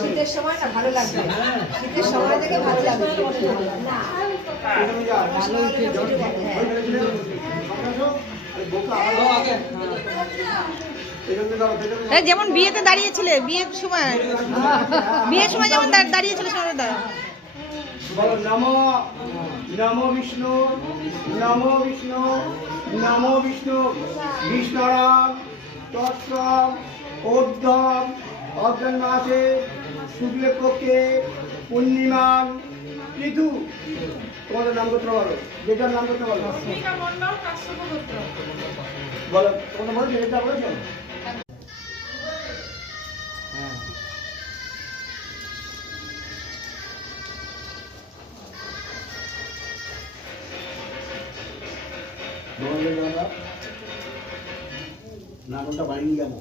শীতের সময় না ভালো লাগবে, শীতের সময় থেকে ভালো লাগবে না। যেমন বিয়েতে দাঁড়িয়েছিলে, বিয়ের সময় যেমন দাঁড়িয়েছিল সরদা। নমো নমো বিষ্ণু নমো বিষ্ণু নমো বিষ্ণু বিষ্ণুরাম তৎসম ঊর্ধ্বম অজ্ঞান মাসে শুক্লপক্ষে পূর্ণিমান ঋতু। তোমাদের নাম করতে বলো, যেটার নাম করতে বলো বলো, তোমাদের বলছো যেটা বলেছো। নামটা বাড়িয়ে যাবো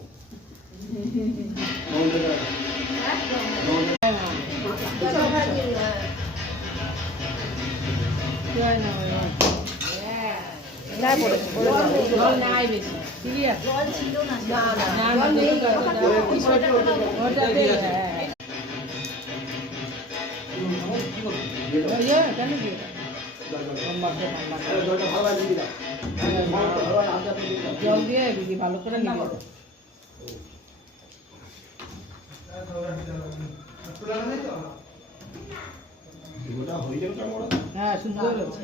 জল দিয়ে দিদি ভালো করে নিয়ে হ্যাঁ সুন্দর হচ্ছে।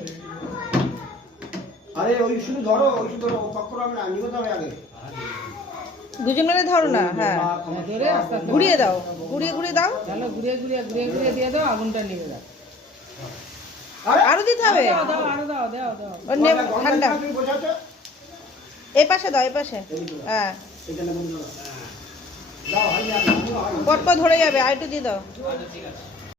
আরে ওই শুধু ধরো, ওই শুধু ধরো, তখন আমি না নিতে হবে আগে। দুজন মিলে ধরো না, হ্যাঁ ধরে আস্তে আস্তে ঘুরিয়ে দাও, ঘুরিয়ে দাও, চলো ঘুরিয়ে দিয়ে দাও, আগুনটা নিভে দাও। আরো দিতে হবে, দাও আরো দাও দাও দাও। ঠান্ডা। তুমি বোঝাচ্ছো এই পাশে দাও, এই পাশে, হ্যাঁ এখানে বন্ধ করো। দাও, হয় না, পট পট ধরে যাবে, আর একটু দিয়ে দাও।